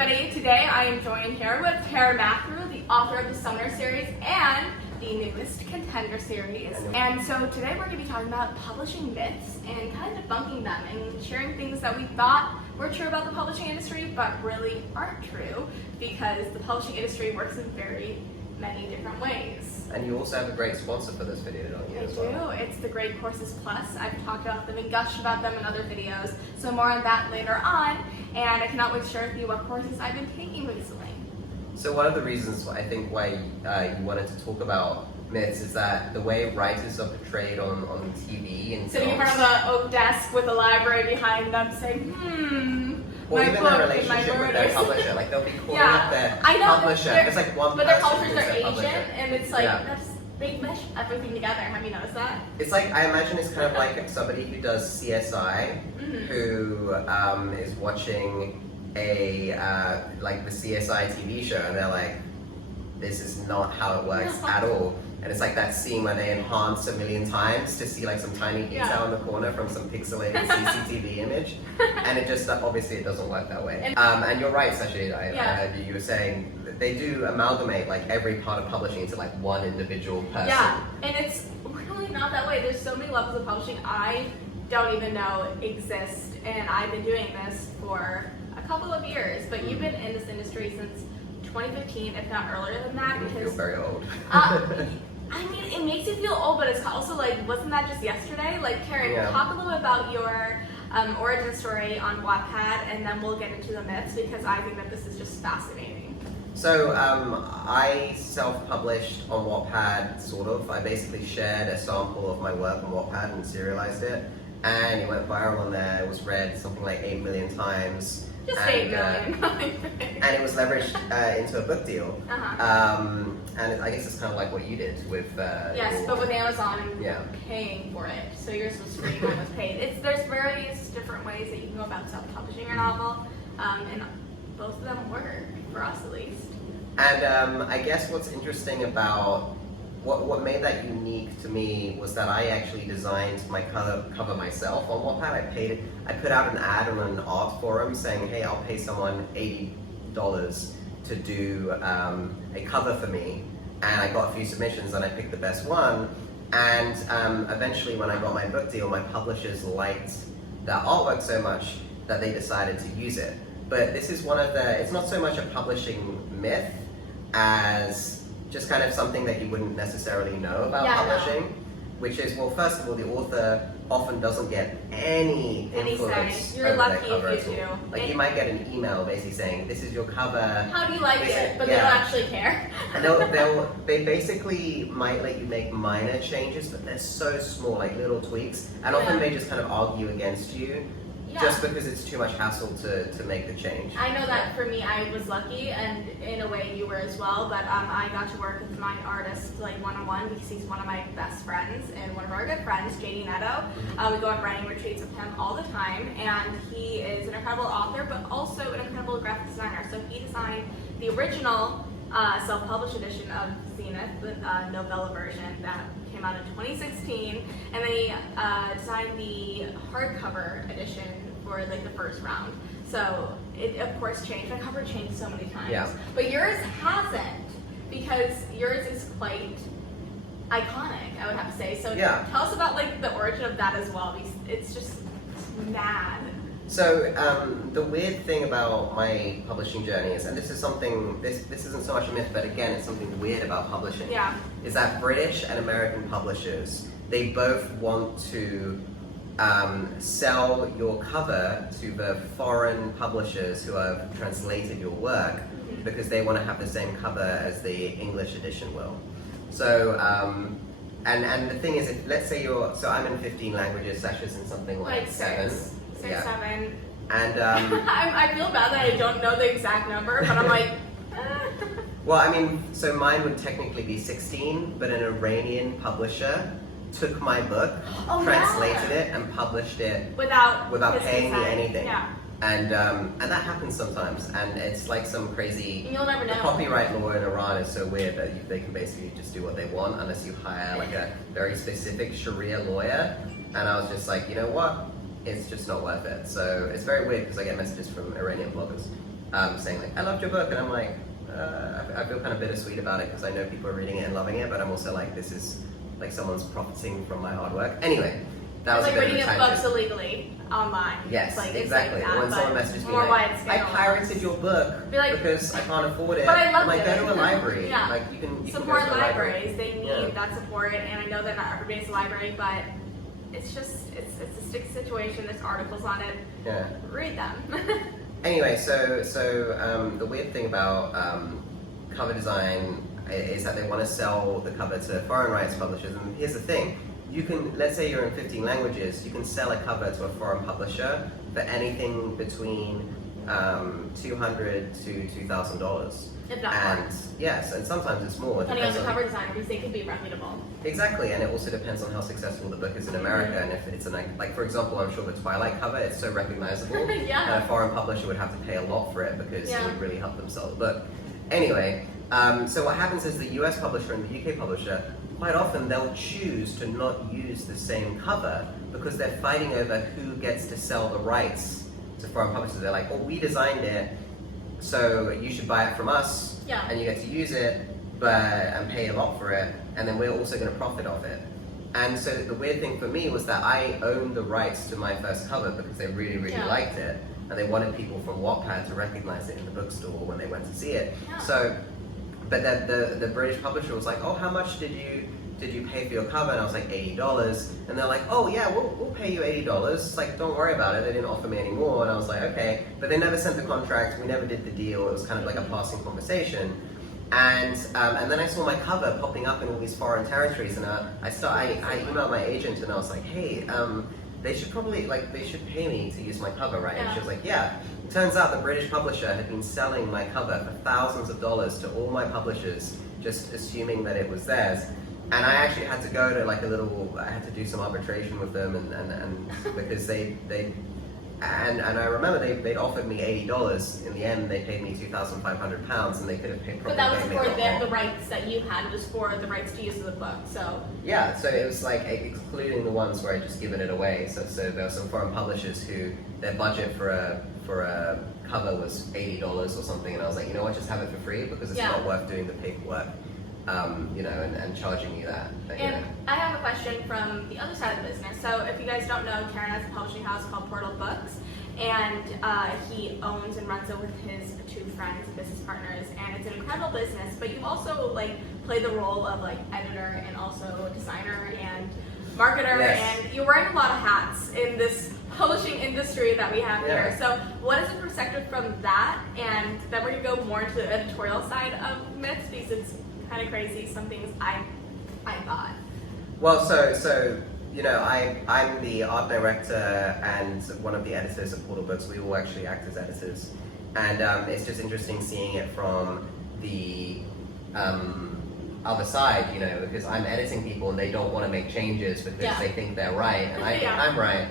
everybody. Today I am joined here with Taran Matharu, the author of the Summoner series and the newest Contender series. And so today we're going to be talking about publishing myths and kind of debunking them and sharing things that we thought were true about the publishing industry but really aren't true because the publishing industry works in very many different ways. And you also have a great sponsor for this video, don't you? I do. It's the Great Courses Plus. I've talked about them and gushed about them in other videos, so more on that later on. And I cannot wait to share with you what courses I've been taking recently. So one of the reasons I think why you wanted to talk about myths is that the way writers are portrayed on TV and sitting in front of an oak desk with a library behind them saying, or my even book their and my relationship with their publisher. Like they'll be calling up their publisher. It's like one but person their publisher's who's their agent, publisher. and it's like they mesh everything together. Have you noticed that? It's like, I imagine it's kind of like somebody who does CSI, who is watching like the CSI TV show, and they're like, this is not how it works at all. And it's like that scene where they enhance a million times to see like some tiny detail in the corner from some pixelated CCTV image. And it just, obviously it doesn't work that way. And you're right, Sasha, I heard you were saying that they do amalgamate like every part of publishing into like one individual person. Yeah, and it's really not that way. There's so many levels of publishing I don't even know exist. And I've been doing this for a couple of years, but you've been in this industry since 2015, if not earlier than that. You feel very old. I mean, it makes you feel old, but it's also like, wasn't that just yesterday? Like, Taran, talk a little bit about your origin story on Wattpad, and then we'll get into the myths, because I think that this is just fascinating. So, I self-published on Wattpad, sort of. I basically shared a sample of my work on Wattpad and serialized it, and it went viral on there. It was read something like 8 million times. Just 8 million. And it was leveraged into a book deal. And I guess it's kind of like what you did with... yes, but with Amazon paying for it. So yours was free, mine was paid. There's various different ways that you can go about self-publishing your novel, and both of them work, for us at least. And I guess what's interesting about what made that unique to me was that I actually designed my cover myself on Wattpad. I put out an ad on an art forum saying, hey, I'll pay someone $80 to do a cover for me. And I got a few submissions and I picked the best one. And eventually when I got my book deal, my publishers liked that artwork so much that they decided to use it. But this is it's not so much a publishing myth as just kind of something that you wouldn't necessarily know about publishing, which is, well, first of all, the author often doesn't get any influence You're over lucky their cover if you at all. do. Like, you might get an email basically saying, this is your cover. How do you like it? But they don't actually care. And they basically might let you make minor changes, but they're so small, like little tweaks. And often they just kind of argue against you. Just because it's too much hassle to make the change. I know that for me, I was lucky, and in a way you were as well, but I got to work with my artist like one-on-one because he's one of my best friends and one of our good friends, JD Netto. We go on writing retreats with him all the time, and he is an incredible author, but also an incredible graphic designer. So he designed the original self-published edition of ZENITH, the novella version that came out in 2016, and then he designed the hardcover edition for like the first round. So it of course changed. My cover changed so many times, but yours hasn't, because yours is quite iconic, I would have to say. So tell us about like the origin of that as well, because it's just mad. So the weird thing about my publishing journey is, and this is something, this isn't so much a myth, but again, it's something weird about publishing, is that British and American publishers, they both want to sell your cover to the foreign publishers who have translated your work, because they want to have the same cover as the English edition will. So, and the thing is, if let's say so I'm in 15 languages, Sasha's in something like 7. 7. And I feel bad that I don't know the exact number, but I'm like, Well, I mean, so mine would technically be 16, but an Iranian publisher took my book, translated it, and published it without paying me anything. And that happens sometimes, and it's like some crazy. And you'll never know. The copyright law in Iran is so weird that they can basically just do what they want unless you hire like a very specific Sharia lawyer. And I was just like, you know what? It's just not worth it. So it's very weird because I get messages from Iranian bloggers. saying like, I loved your book, and I'm like, I feel kind of bittersweet about it because I know people are reading it and loving it, but I'm also like, this is like someone's profiting from my hard work. Anyway, that was like a bit reading of a books tangent. illegally online. Yes, like, exactly. It's like that, when someone messages me more like, wide I scale. pirated your book Be like, because I can't afford it. but I loved I'm like, it. go to a library. Yeah. Like you can Support go to a library. libraries. They need that support, and I know that not every day is a library, but it's just it's a sticky situation. There's articles on it. Yeah. Read them. Anyway, so the weird thing about cover design is that they want to sell the cover to foreign rights publishers. And here's the thing: you can, let's say you're in 15 languages, you can sell a cover to a foreign publisher for anything between $200 to $2,000. And If not more. yes, and sometimes it's more. Depending on the cover designer, because they could be reputable. Exactly, and it also depends on how successful the book is in America, and if it's like for example, I'm sure the Twilight cover, it's so recognizable. Yeah. And a foreign publisher would have to pay a lot for it because Yeah. it would really help them sell the book. Anyway, so what happens is the US publisher and the UK publisher, quite often they'll choose to not use the same cover because they're fighting over who gets to sell the rights to foreign publishers. They're like, oh, we designed it, so you should buy it from us, Yeah. and you get to use it, and pay a lot for it, and then we're also going to profit off it. And so the weird thing for me was that I owned the rights to my first cover because they really, really Yeah. liked it, and they wanted people from Wattpad to recognize it in the bookstore when they went to see it. Yeah. So, but the British publisher was like, oh, how much did you pay for your cover? And I was like, $80. And they're like, oh yeah, we'll pay you $80. It's like, don't worry about it. They didn't offer me any more. And I was like, okay. But they never sent the contract. We never did the deal. It was kind of like a passing conversation. And then I saw my cover popping up in all these foreign territories, and I emailed my agent and I was like, hey, they should pay me to use my cover, right? And she was like, yeah. Turns out the British publisher had been selling my cover for thousands of dollars to all my publishers, just assuming that it was theirs. And I actually had to go to I had to do some arbitration with them, and because and I remember they'd offered me $80. In the end, they paid me £2,500, and they could have paid. But that was paid me for a lot more. the rights that you had. It was for the rights to use the book. So Yeah, so it was like excluding the ones where I just given it away. So there were some foreign publishers who their budget for a cover was $80 or something, and I was like, you know what, just have it for free because it's not worth doing the paperwork, and charging you that. But, And I have a question from the other side of the business. So if you guys don't know, Taran has a publishing house called Portal Books, and he owns and runs it with his two friends and business partners, and it's an incredible business. But you also play the role of editor and also designer and marketer, Yes. and you're wearing a lot of hats in this publishing industry that we have here. So what is the perspective from that? And then we're gonna go more into the editorial side of myths, because it's kind of crazy. Some things I thought. Well, so I'm the art director and one of the editors at Portal Books. We all actually act as editors, and it's just interesting seeing it from the other side, because I'm editing people and they don't want to make changes because they think they're right, and I think I'm right.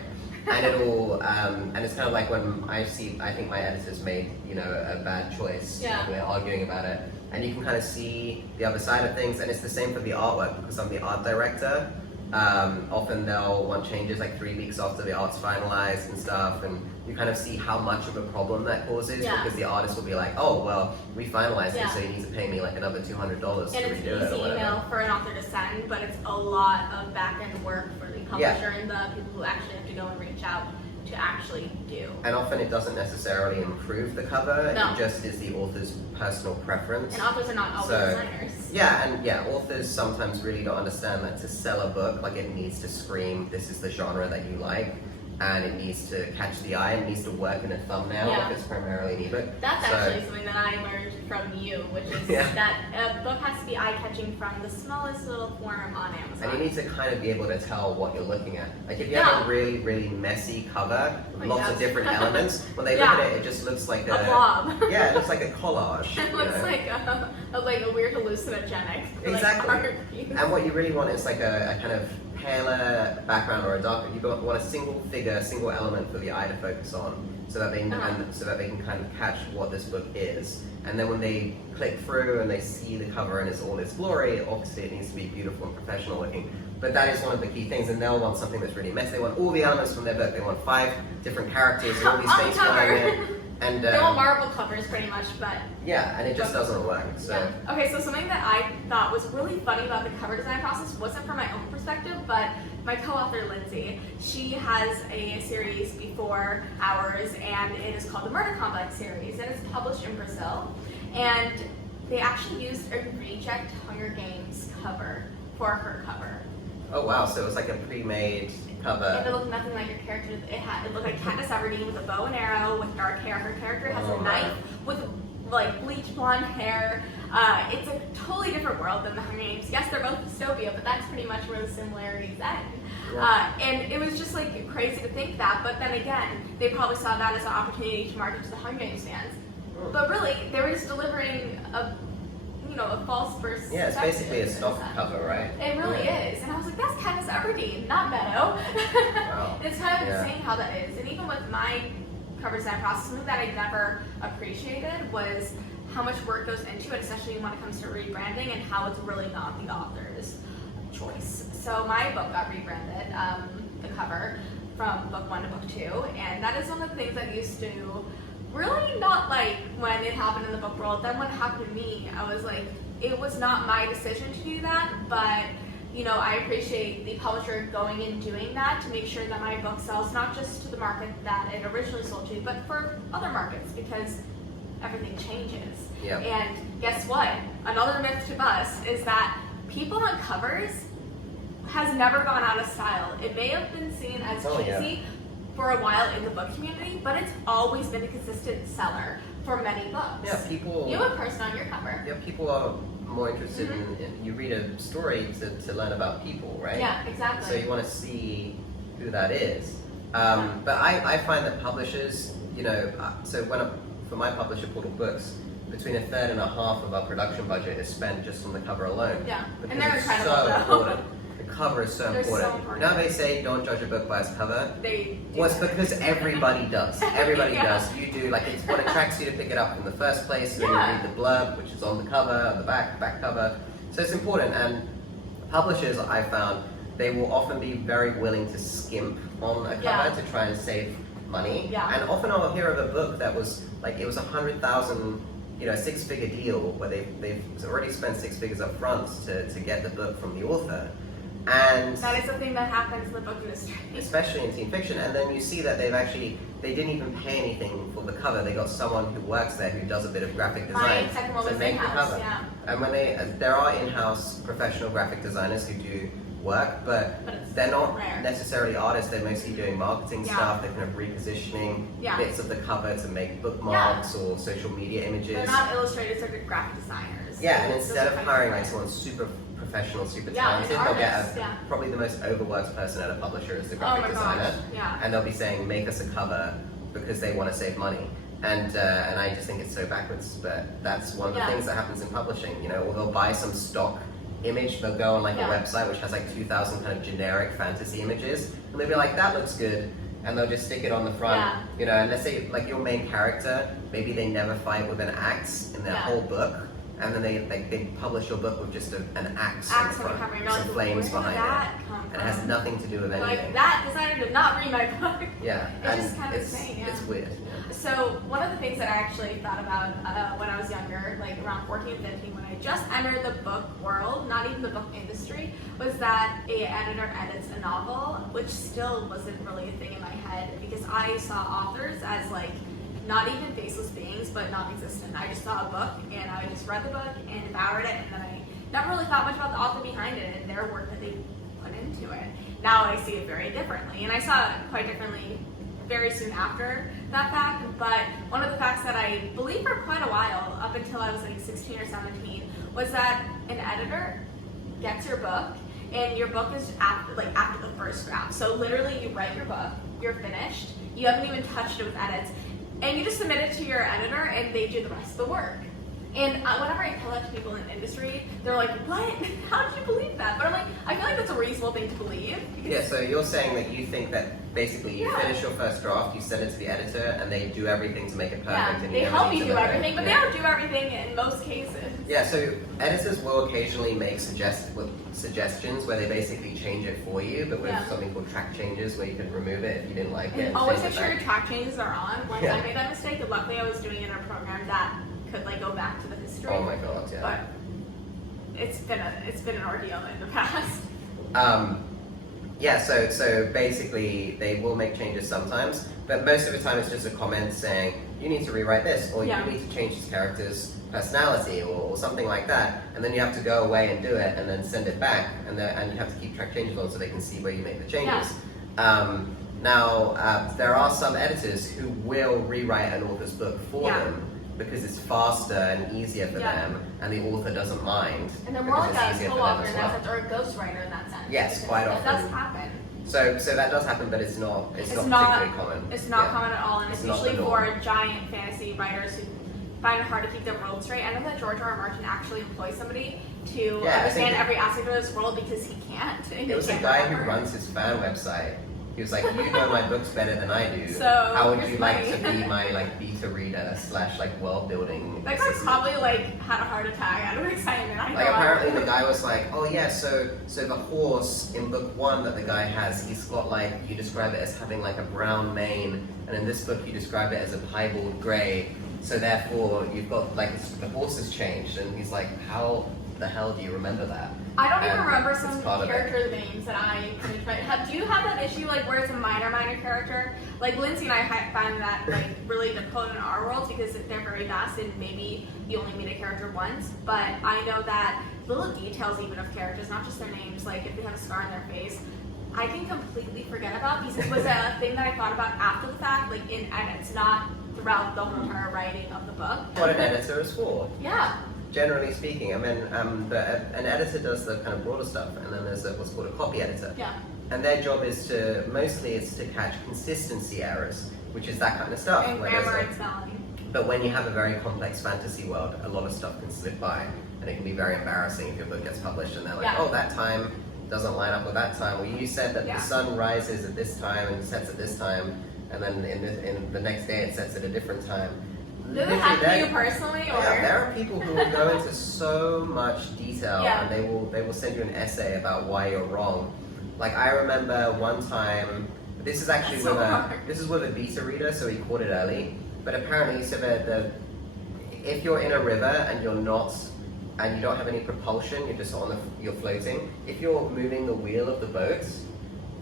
And and it's kind of like when I think my editor's made, a bad choice. We're arguing about it. And you can kind of see the other side of things, and it's the same for the artwork, because I'm the art director. Often they'll want changes 3 weeks after the art's finalized and stuff, and you kind of see how much of a problem that causes, because the artist will be like, oh, well, we finalized it, so you need to pay me another $200 to redo it or whatever. And it's easy email for an author to send, but it's a lot of back-end work for the publisher and the people who actually have to go and reach out to actually do. And often it doesn't necessarily improve the cover, No. it just is the author's personal preference. And authors are not always designers. Authors sometimes really don't understand that to sell a book, it needs to scream, this is the genre that you like, and it needs to catch the eye, and it needs to work in a thumbnail if it's primarily an ebook. That's actually something that I learned from you, which is that a book has to be eye-catching from the smallest little form on Amazon. And you need to kind of be able to tell what you're looking at. If you have a really, really messy cover with lots of different elements, when they look at it, it just looks like a blob. Yeah, it looks like a collage. It looks like a weird hallucinogenic. Exactly. And what you really want is a kind of paler background or a darker. You want a single figure, single element for the eye to focus on, so that they can kind of catch what this book is. And then when they click through and they see the cover in all its glory, obviously it needs to be beautiful and professional looking. But that is one of the key things, and they'll want something that's really messy. They want all the elements from their book. They want 5 different characters and all these things flying in. And They're all marble covers pretty much, but yeah, and it just doesn't work. So yeah. Okay, so something that I thought was really funny about the cover design process wasn't from my own perspective, but my co-author Lindsay, she has a series before ours, and it is called the Murder Complex series, and it's published in Brazil, and they actually used a reject Hunger Games cover for her cover. oh wow, so it was like a pre-made cover. And it looked nothing like her character. It looked like Katniss Everdeen with a bow and arrow with dark hair. Her character has a knife with like bleach blonde hair. It's a totally different world than the Hunger Games. Yes, they're both dystopia, but that's pretty much where the similarities end. Yeah. And it was just like crazy to think that, but then again, they probably saw that as an opportunity to market to the Hunger Games fans. But really, they were just delivering a false versus. Yeah, it's basically a stock cover, right? It really is. And I was like, that's Katniss Everdeen, not Meadow. Wow. It's kind of insane how that is. And even with my cover design process, something that I never appreciated was how much work goes into it, especially when it comes to rebranding, and how it's really not the author's choice. So my book got rebranded, the cover, from book 1 to book 2, and that is one of the things that used to really not like when it happened in the book world. Then when it happened to me, I was like, it was not my decision to do that, but I appreciate the publisher going and doing that to make sure that my book sells not just to the market that it originally sold to, but for other markets, because everything changes. Yeah. And guess what? Another myth to bust is that people on covers has never gone out of style. It may have been seen as cheesy for a while in the book community, but it's always been a consistent seller for many books. Yeah, people. You have a person on your cover. Yeah, people are more interested in you read a story to learn about people, right? Yeah, exactly. So you want to see who that is. But I find that publishers, so for my publisher, Portal Books, between a third and a half of our production budget is spent just on the cover alone. Yeah, because and they're it's incredible so though. important. The cover is so important. Now they say don't judge a book by its cover. Well, it's because everybody does. Everybody does. You do, it's what attracts you to pick it up in the first place, and then you read the blurb, which is on the cover, the back cover. So it's important, and publishers, I found, they will often be very willing to skimp on a cover to try and save money. Yeah. And often I'll hear of a book that was, it was $100,000, six-figure deal where they've already spent 6 figures up front to get the book from the author. And that is something that happens in the book industry. Especially in teen fiction, and then you see that they didn't even pay anything for the cover. They got someone who works there who does a bit of graphic design to make the cover. Yeah. And when there are in-house professional graphic designers who do work, but they're not rare. Necessarily artists. They're mostly doing marketing stuff. They're kind of repositioning bits of the cover to make bookmarks or social media images. They're not illustrators, they're graphic designers. Yeah, and instead of hiring someone super professional, super talented, they'll get probably the most overworked person at a publisher is the graphic designer, and they'll be saying, make us a cover because they want to save money. And I just think it's so backwards, but that's one of the things that happens in publishing, or they'll buy some stock image, they'll go on a website which has 2,000 kind of generic fantasy images, and they'll be like, that looks good, and they'll just stick it on the front, and let's say your main character, maybe they never fight with an axe in their whole book, and then they publish your book with just an axe on the front, some flames behind it, and it has nothing to do with anything. That designer did not read my book. Yeah, it's just kind of insane. It's weird. So one of the things that I actually thought about when I was younger, around 14, 15, when I just entered the book world, not even the book industry, was that an editor edits a novel, which still wasn't really a thing in my head, because I saw authors as not even faceless beings, but non-existent. I just saw a book, and I just read the book and devoured it, and then I never really thought much about the author behind it and their work that they put into it. Now I see it very differently, and I saw it quite differently very soon after that fact, but one of the facts that I believed for quite a while, up until I was 16 or 17, was that an editor gets your book, and your book is after the first draft. So literally you write your book, you're finished, you haven't even touched it with edits, and you just submit it to your editor and they do the rest of the work. And whenever I tell that to people in the industry, they're like, what? How did you believe that? But I'm like, I feel like that's a reasonable thing to believe. Yeah, so you're saying that you think that basically you finish your first draft, you send it to the editor, and they do everything to make it perfect. Yeah, and they never help need you to do look at everything, it. but they don't do everything in most cases. Yeah, so editors will occasionally make suggestions where they basically change it for you, but with something called track changes where you can remove it if you didn't like it. Always make sure your track changes are on. Once Yeah. I made that mistake, and luckily I was doing it in a program that could like go back to the history. Oh my god, yeah. But it's been an ordeal in the past. Yeah, so basically they will make changes sometimes, but most of the time it's just a comment saying you need to rewrite this, or you need to change this character's personality, or something like that, and then you have to go away and do it, and then send it back, and you have to keep track changes on so they can see where you make the changes. Now, there are some editors who will rewrite an author's book for them because it's faster and easier for them, and the author doesn't mind. And they're more like a co-author in well. that sense, or a ghostwriter in that sense. Yes, quite often. That does happen. So that does happen, but it's not particularly common. It's not common at all, and it's usually the for giant fantasy writers who find it hard to keep their world straight. I know that George R. R. Martin actually employs somebody to understand every aspect of this world because he can't. It was a guy who runs his fan website. He was like, you know my books better than I do. So how would you like to be my beta reader / world building? That guy probably had a heart attack out of excitement. Apparently the guy was like, oh yeah, so the horse in book 1 that the guy has, he's got you describe it as having a brown mane, and in this book you describe it as a piebald grey. So therefore you've got the horse has changed, and he's like, how the hell do you remember that? I don't even remember some character names that I finished. Do you have that issue where it's a minor character? Lindsay and I find that really difficult in our world because they're very vast and maybe you only meet a character once. But I know that little details even of characters, not just their names, if they have a scar on their face, I can completely forget about because it was a thing that I thought about after the fact, in edits, not throughout the whole entire writing of the book. What an editor is for. Yeah. Generally speaking, I mean, an editor does the kind of broader stuff, and then there's what's called a copy editor. Yeah. And their job is to catch consistency errors, which is that kind of stuff. And grammar and spelling. But when you have a very complex fantasy world, a lot of stuff can slip by, and it can be very embarrassing if your book gets published and they're like, oh, that time doesn't line up with that time. Well, you said that the sun rises at this time and sets at this time, and then in the next day it sets at a different time. Does it happen to you personally, or? Yeah, there are people who will go into so much detail, and they will send you an essay about why you're wrong. I remember one time, this is actually with a beta reader, so he caught it early. But apparently, he said that if you're in a river and you don't have any propulsion, you're just you're floating. If you're moving the wheel of the boat,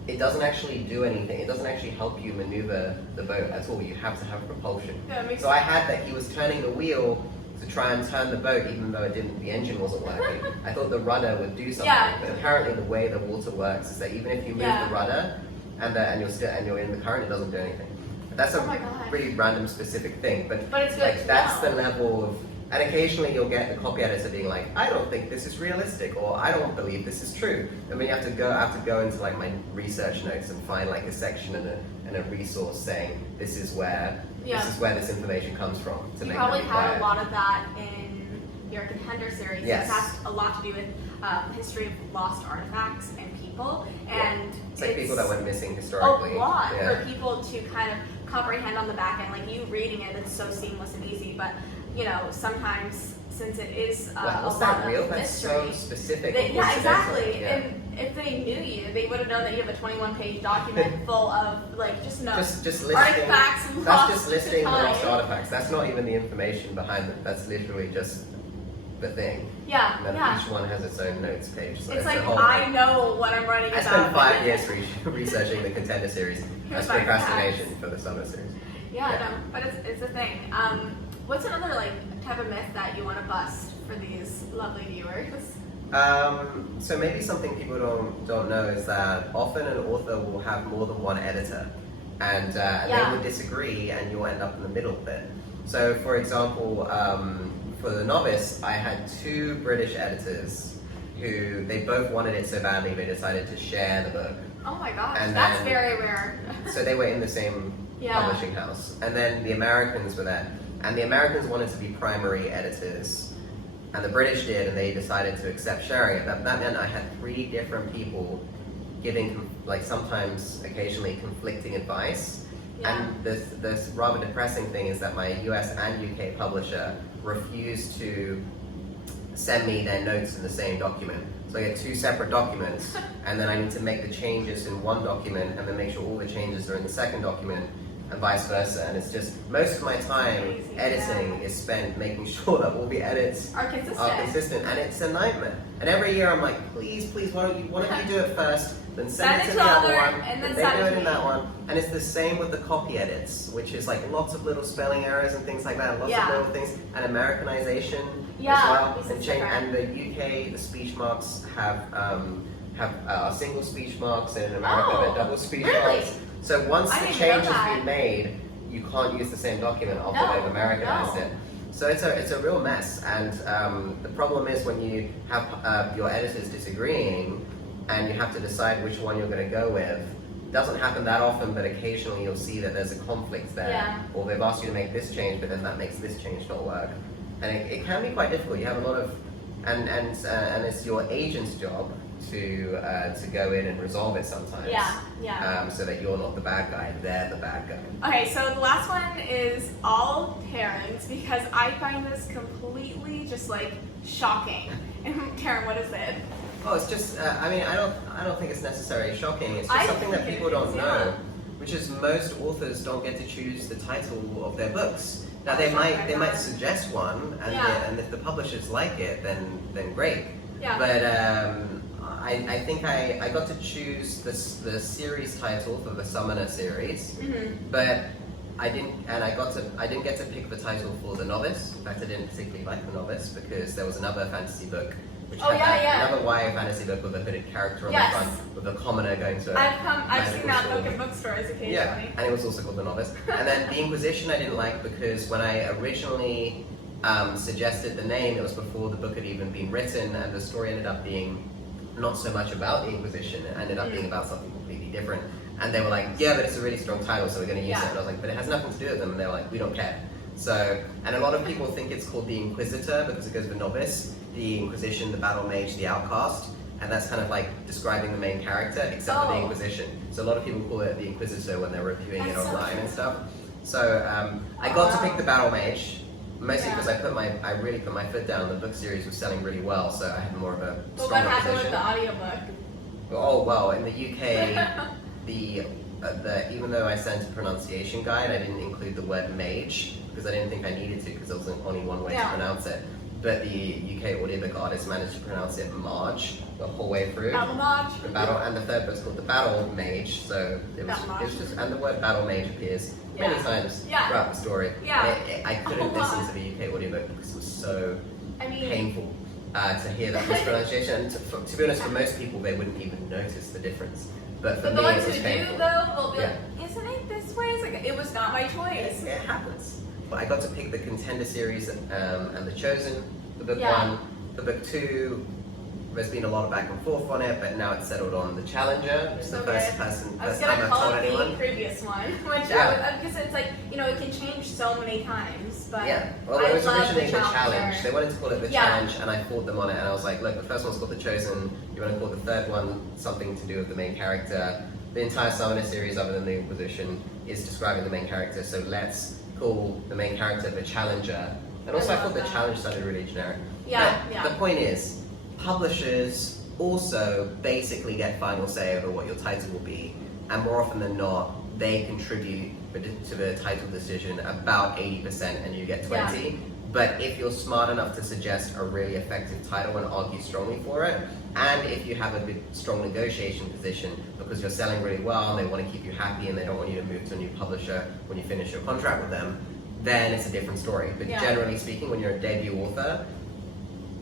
it doesn't actually do anything. It doesn't actually help you maneuver the boat at all. You have to have propulsion. So I had that he was turning the wheel to try and turn the boat, even though the engine wasn't working. I thought the rudder would do something, but apparently the way the water works is that even if you move the rudder and you're in the current, it doesn't do anything. That's a pretty random specific thing, but it's good that's the level of. And occasionally you'll get the copy editor being like, I don't think this is realistic, or I don't believe this is true. And then I have to go into my research notes and find a section and a resource saying this is where this information comes from. You probably had a lot of that in your Contender series. Yes. It has a lot to do with history of lost artifacts and people, and it's people that went missing historically. A lot for people to kind of comprehend on the back end. You reading it, it's so seamless and easy, but sometimes since it is a lot of real? mystery, that's so specific. Exactly. And if they knew you, they would have known that you have a 21-page document full of just listing artifacts and that's just listing the lost artifacts. That's not even the information behind it. That's literally just the thing. Yeah. And then each one has its own notes page. So it's I know what I'm writing about. I spent 5 years researching the Contender series. That's procrastination for the summer series. No, but it's a thing. What's another type of myth that you want to bust for these lovely viewers? So maybe something people don't know is that often an author will have more than one editor, and they would disagree, and you'll end up in the middle bit. So, for example, for The Novice, I had 2 British editors who they both wanted it so badly they decided to share the book. Oh my gosh, that's very rare. So they were in the same publishing house, and then the Americans were there. And the Americans wanted to be primary editors, and the British did, and they decided to accept sharing it. That meant I had 3 different people giving, like sometimes, occasionally conflicting advice. Yeah. And this rather depressing thing is that my US and UK publisher refused to send me their notes in the same document. So I get 2 separate documents, and then I need to make the changes in one document and then make sure all the changes are in the second document, and vice versa. And it's just, most of my time editing is spent making sure that all the edits Are consistent. and it's a nightmare. And every year I'm like, please, why don't you do it first, then send it to the other one, and then they send do it it to in me. that one. And it's the same with the copy edits, which is like lots of little spelling errors and things like that, lots of little things, and Americanization as well. And change. And the UK, the speech marks have single speech marks, and in America they're double speech marks. So once the change has been made, you can't use the same document after they've Americanized it. So it's a real mess, and the problem is when you have your editors disagreeing, and you have to decide which one you're going to go with. It doesn't happen that often, but occasionally you'll see that there's a conflict there, or they've asked you to make this change, but then that makes this change not work, and it can be quite difficult. You have a lot of, and it's your agent's job to go in and resolve it sometimes. So that you're not the bad guy, they're the bad guy. Okay, so the last one is all Taran's, because I find this completely just like shocking. And Taran, what is it? Oh, it's just, I mean, I don't think it's necessarily shocking. It's just something that people don't know, which is most authors don't get to choose the title of their books. Now they might suggest one, and if the publishers like it, then great. Yeah. But I think I got to choose the series title for the Summoner series, but I didn't get to pick the title for the novice. In fact, I didn't particularly like the novice because there was another fantasy book, which had another YA fantasy book with a hooded character on the front, with a commoner going to. I've seen that book in bookstores occasionally. Yeah, and it was also called the novice. And then the Inquisition I didn't like because when I originally suggested the name, it was before the book had even been written, and the story ended up being not so much about the Inquisition. It ended up being about something completely different. And they were like, yeah, but it's a really strong title, so we're going to use it. And I was like, but it has nothing to do with them. And they were like, we don't care. So, and a lot of people think it's called the Inquisitor because it goes with novice, the Inquisition, the battle mage, the outcast. And that's kind of like describing the main character, except for the Inquisition. So a lot of people call it the Inquisitor when they're reviewing it online and stuff. So I got to pick the battle mage. Mostly because I really put my foot down. The book series was selling really well, so I had more of a stronger position. But what happened with the audiobook? Oh well, in the UK, even though I sent a pronunciation guide, I didn't include the word mage because I didn't think I needed to because there was only one way to pronounce it. But the UK audiobook artist managed to pronounce it Marge the whole way through. The battle, and the third book's called the Battle Mage. So it was just, and the word Battle Mage appears many times throughout the story. I couldn't listen to the UK audiobook because it was so painful to hear that mispronunciation. And to be honest, for most people, they wouldn't even notice the difference. But for me, it was painful. But the ones who do, though, will be like, isn't it this way? It's like, it was not my choice. It happens. But I got to pick the Contender series and The Chosen for book 1. For book 2, there's been a lot of back and forth on it, but now it's settled on The Challenger, which is the first time I've told anyone. The previous one, which because it's like, you know, it can change so many times. But well, it was originally The Challenge. They wanted to call it The Challenge, and I fought them on it, and I was like, look, the first one's called The Chosen. You want to call the third one something to do with the main character. The entire Summoner series, other than the Inquisition, is describing the main character, so let's call the main character The Challenger. And also, I thought The Challenge sounded really generic. The point is, publishers also basically get final say over what your title will be, and more often than not, they contribute to the title decision about 80% and you get 20%. But if you're smart enough to suggest a really effective title and argue strongly for it, and if you have a good, strong negotiation position because you're selling really well and they want to keep you happy and they don't want you to move to a new publisher when you finish your contract with them, then it's a different story. But generally speaking, when you're a debut author,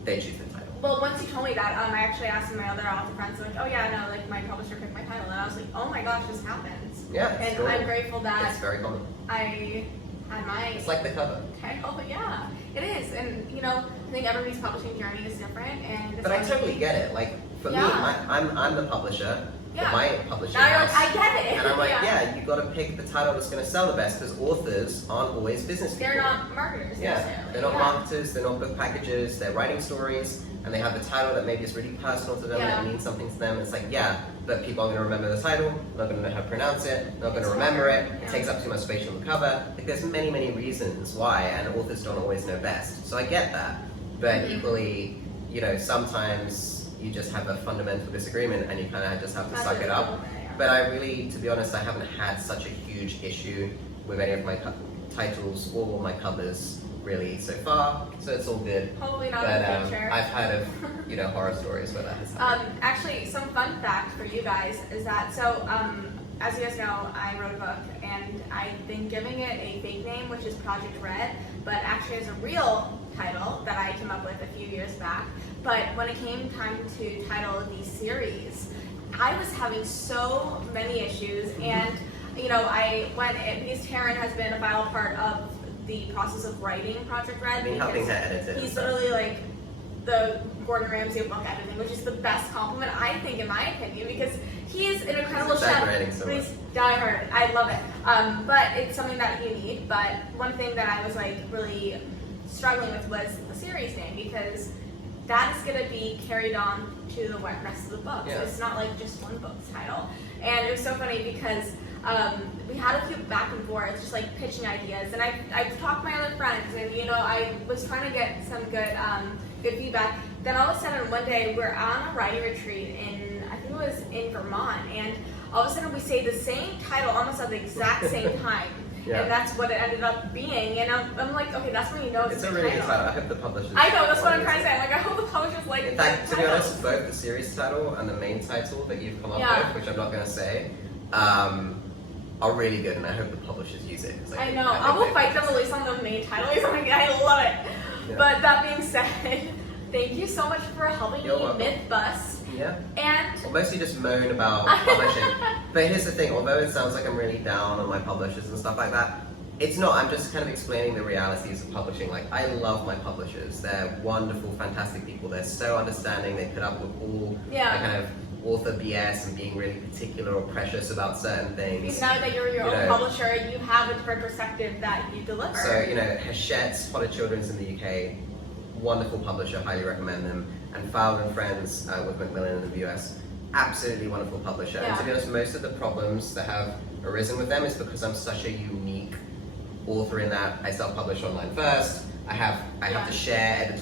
they choose the title. Well, once you told me that, I actually asked my other author friends, like, oh yeah, no, like my publisher picked my title, and I was like, oh my gosh, this happens. And cool. I'm grateful that it's very common. I had my It's like the cover. title, it is, and you know, I think everybody's publishing journey is different, and but I totally get it. Like for me, I'm the publisher. Yeah. for my publishing Now you're house. like, I get it. And I'm like, yeah, you've got to pick the title that's going to sell the best, because authors aren't always business people. They're not marketers necessarily. They're not marketers, they're not book packages, they're writing stories, and they have a title that maybe is really personal to them and it means something to them. It's like, but people aren't going to remember the title, not going to know how to pronounce it, not going to remember it, it takes up too much space on the cover. Like, there's many, many reasons why, and authors don't always know best. So I get that. But equally, sometimes you just have a fundamental disagreement and you kind of just have to suck it up. But I really, to be honest, I haven't had such a huge issue with any of my titles or my covers really so far, so it's all good. Hopefully not But in the future. I've heard of horror stories where that has happened. Actually, some fun fact for you guys is that, as you guys know, I wrote a book and I've been giving it a fake name, which is Project Red, but actually it's a real title that I came up with a few years back. But when it came time to title the series, I was having so many issues, and because Taran has been a vital part of the process of writing Project Red. Helping her edit it. He's literally like the Gordon Ramsay of book editing, which is the best compliment, I think, in my opinion, because he is an incredible chef. So He's diehard. I love it. But it's something that you need. But one thing that I was really struggling with was the series name, because that is going to be carried on to the rest of the book. Yeah. So it's not like just one book's title. And it was so funny because we had a few back and forth, just pitching ideas. And I've talked to my other friends, and I was trying to get some good feedback. Then all of a sudden one day we're on a writing retreat I think it was in Vermont, and all of a sudden we say the same title almost at the exact same time. Yeah. And that's what it ended up being. And I'm like, okay, that's when you know it's a really good title. I hope the publishers. I know, that's what I'm trying to say. I hope the publishers like it. In fact, to be honest, both the series title and the main title that you've come up with, which I'm not going to say, are really good, and I hope the publishers use it. I know. I will fight them at least on the main title. I love it. Yeah. But that being said, thank you so much for helping You're me welcome. myth bust. Yeah. And Well, mostly just moan about publishing. But here's the thing, although it sounds like I'm really down on my publishers and stuff like that, it's not. I'm just kind of explaining the realities of publishing. I love my publishers. They're wonderful, fantastic people. They're so understanding. They put up with all the kind of author BS and being really particular or precious about certain things. because now that you're your own publisher, you have a different perspective that you deliver. So, Hachette's Potted Children's in the UK, wonderful publisher, highly recommend them. And Fowler & Friends with Macmillan in the US, absolutely wonderful publisher. And to be honest, most of the problems that have arisen with them is because I'm such a unique author in that I self-publish online first. I have to share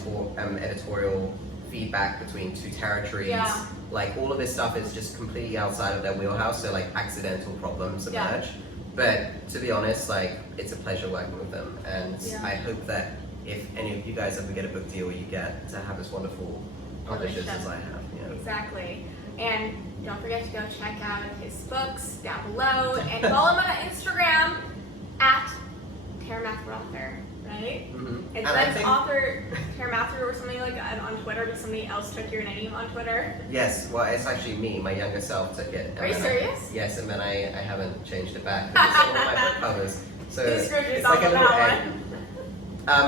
editorial feedback between two territories. Yeah. All of this stuff is just completely outside of their wheelhouse, so accidental problems emerge. But to be honest, it's a pleasure working with them, and I hope that if any of you guys ever get a book deal, you get to have as wonderful publishers as I have. Yeah. Exactly. And don't forget to go check out his books down below, and follow him on Instagram at Taran Matharu, right? Mm-hmm. And then author Taran Matharu or something like that on Twitter, because somebody else took your name on Twitter. Yes, well, it's actually me. My younger self took it. Are you serious? Yes, and then I haven't changed it back because it's one of my book covers. So you screwed it's yourself like a on little that egg. one.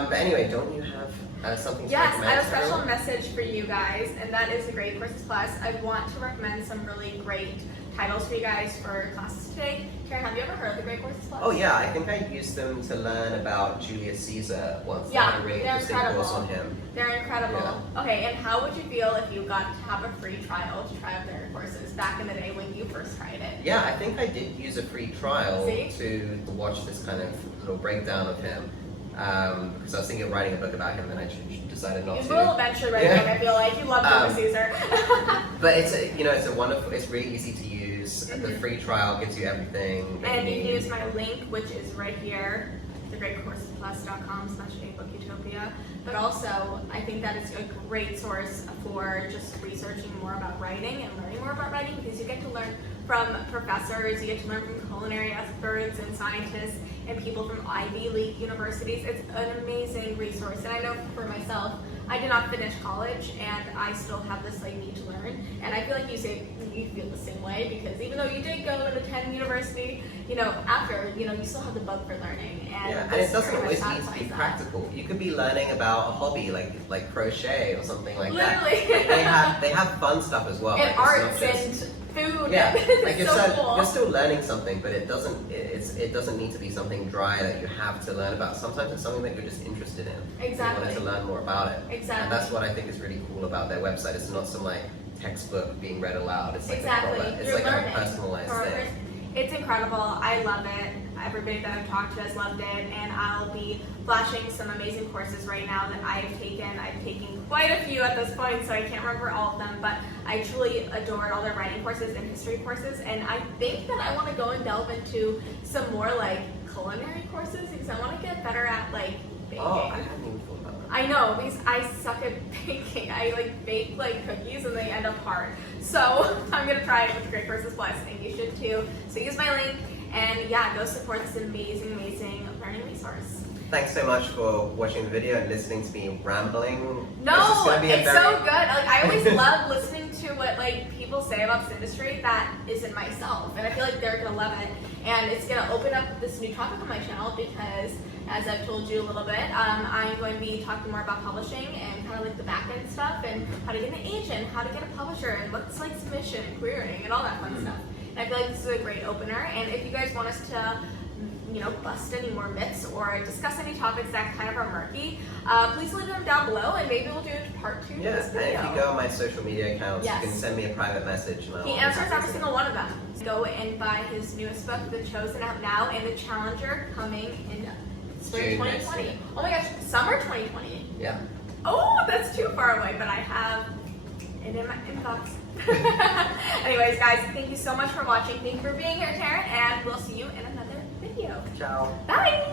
But anyway, don't you have something to Yes, recommend? I have a to special everyone? message for you guys, and that is the Great Courses Plus. I want to recommend some really great titles for you guys for classes today. Taran, have you ever heard of the Great Courses Plus? Oh yeah, I think I used them to learn about Julius Caesar once. Yeah, I had a really they're interesting incredible. course on him. They're incredible. Yeah. Okay, and how would you feel if you got to have a free trial to try out their courses back in the day when you first tried it? Yeah, I think I did use a free trial See? to watch this kind of little breakdown of him. Because I was thinking of writing a book about him, and I decided not You to. will eventually write a book, I feel like. You love Julius Caesar. But it's a wonderful. It's really easy to use. The free trial gives you everything. that And you need. can use my link, which is right here, thegreatcoursesplus.com/abookutopia. But also, I think that it's a great source for just researching more about writing and learning more about writing, because you get to learn from professors, you get to learn from culinary experts and scientists and people from Ivy League universities. It's an amazing resource. And I know for myself, I did not finish college, and I still have this need to learn. And I feel like you feel the same way, because even though you did go to attend university, after, you still have the bug for learning. And it doesn't very always much need to be satisfies that. practical. You could be learning about a hobby like crochet or something like Literally. that. They have fun stuff as well. And It's arts not just- and food. Yeah, It's like you so said, cool. you're still learning something, but it doesn't need to be something dry that you have to learn about. Sometimes it's something that you're just interested in. Exactly. You wanted to learn more about it. Exactly. And that's what I think is really cool about their website. It's not some like textbook being read aloud. It's like Exactly. it's You're like learning. a personalized thing. It's incredible. I love it. Everybody that I've talked to has loved it, and I'll be flashing some amazing courses right now that I've taken. I've taken quite a few at this point, so I can't remember all of them, but I truly adored all their writing courses and history courses, and I think that I want to go and delve into some more like culinary courses because I want to get better at like baking. Oh, I hadn't even thought about that. I know, because I suck at baking. I like bake like cookies and they end up hard. So I'm gonna try it with Great Courses Plus, and you should too. So use my link, and yeah, go support this amazing, amazing learning resource. Thanks so much for watching the video and listening to me rambling. No, it's so good. Like I always love listening to what like people say about this industry that isn't myself, and I feel like they're gonna love it. And it's gonna open up this new topic on my channel because, as I've told you a little bit, I'm going to be talking more about publishing and kind of like the back end stuff and how to get an agent, how to get a publisher, and what's like submission and querying and all that fun stuff. And I feel like this is a great opener. And if you guys want us to, you know, bust any more myths or discuss any topics that kind of are murky, please leave them down below, and maybe we'll do a part 2 of this Yeah, video. and if you go on my social media accounts, Yes. you can send me a private message. And He answers every single one of them. Go and buy his newest book, The Chosen, out now, and The Challenger coming in spring June next 2020. year. Oh my gosh, summer 2020. Yeah. Oh, that's too far away, but I have it in my inbox. Anyways, guys, thank you so much for watching. Thank you for being here, Taran, and we'll see you in another video. Ciao. Bye!